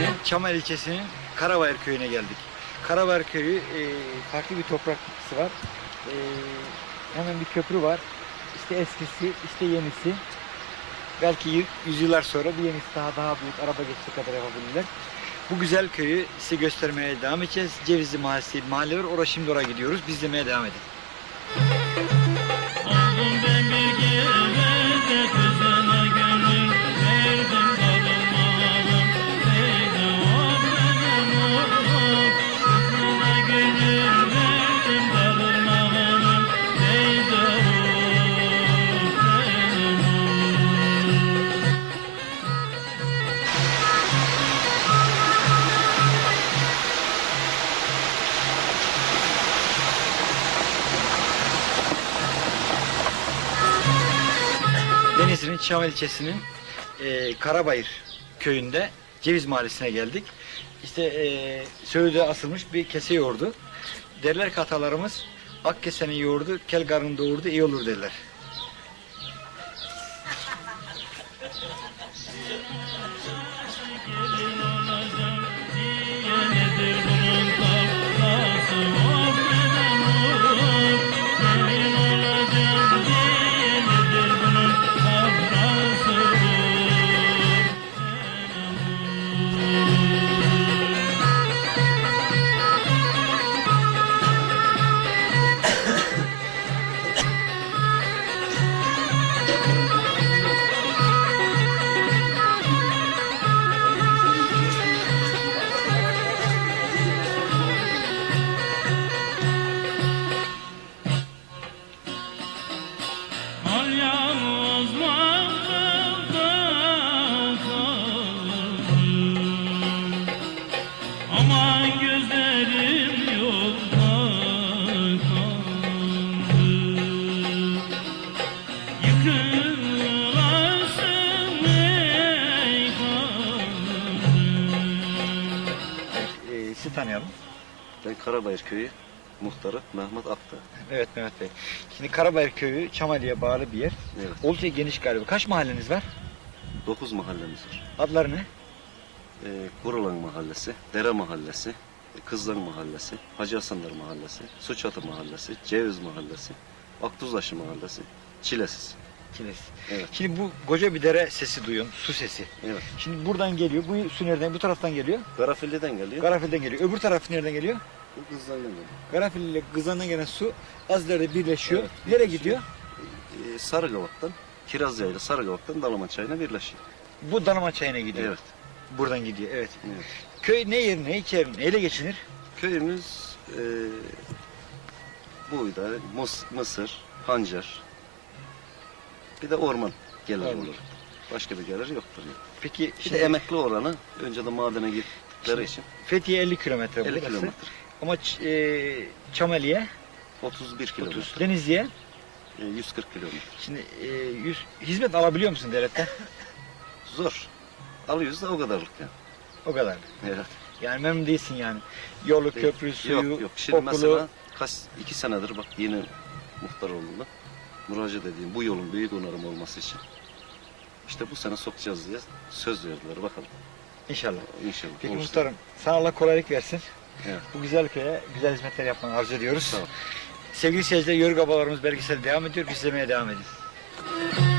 ilçesinin, Çamel ilçesinin Karabayır köyüne geldik. Karabayır köyü e, farklı bir toprak yapısı var. E, hemen bir köprü var. İşte eskisi, işte yenisi. Belki yüzyıllar sonra bir yenisi daha daha büyük araba geçecek kadar yapabilirler. Bu güzel köyü size göstermeye devam edeceğiz. Cevizli Mahallesi mahalle var. Oraya şimdi oraya gidiyoruz. Biz izlemeye devam edin. Çamel ilçesinin e, Karabayır köyünde Ceviz Mahallesi'ne geldik. İşte e, Söğüt'e asılmış bir kese yoğurdu. Derler ki atalarımız kesenin yoğurdu, kel karnın doğurdu iyi olur derler. Karabayır Köyü muhtarı Mehmet Akta. Evet Mehmet Bey. Şimdi Karabayır köyü Çamali'ye bağlı bir yer. Evet. Oldukça geniş galiba. Kaç mahalleniz var? 9 mahallemiz var. Adları ne? Ee, Kurulan Mahallesi, Dere Mahallesi, Kızlan Mahallesi, Hacı Hasanlar Mahallesi, Suçatı Mahallesi, Ceviz Mahallesi, Aktuzlaşı Mahallesi, Çilesiz. Kilis. Evet. Şimdi bu koca bir dere sesi duyuyorsun. Su sesi. Evet. Şimdi buradan geliyor. Bu su nereden? Bu taraftan geliyor. Garafilli'den geliyor. Garafil'den geliyor. Öbür taraf nereden geliyor? Geliyor. Garafil ile Kızan'dan gelen su az ileride birleşiyor. Evet, Nereye birleşiyor. gidiyor? Ee, Sarıgavak'tan, Kiraz Yaylı Sarıgavak'tan Dalaman Çayı'na birleşiyor. Bu Danama çayına gidiyor. Evet. Buradan gidiyor. Evet. evet. Köy ne yer ne içer neyle geçinir? Köyümüz e, buğday, mus, mısır, pancar, bir de orman gelir olur. Başka bir gelir yoktur. Yani. Peki Bir şimdi de emekli oranı önceden madene gittikleri için Fethiye 50 kilometre 50 burası. kilometre. Ama Ç- e, Çameli'ye 31 kilometre. 30. Denizli'ye e, 140 kilometre. şimdi e, 100 hizmet alabiliyor musun devletten? Zor. Alıyoruz da o kadarlık yani. O kadar. Evet. Yani memnun değilsin yani. Yolu, köprü, suyu, yok yok. Şimdi okulu. mesela kaç iki senedir bak yeni muhtar oldu. Müracaat edeyim bu yolun büyük onarım olması için. İşte bu sene sokacağız diye söz verdiler bakalım. İnşallah. İnşallah. Peki olursa. muhtarım sana Allah kolaylık versin. Evet. Bu güzel köye güzel hizmetler yapmanı arzu ediyoruz. Ol. Sevgili seyirciler Yörük Abalarımız belgeseli devam ediyor. Biz izlemeye devam edin.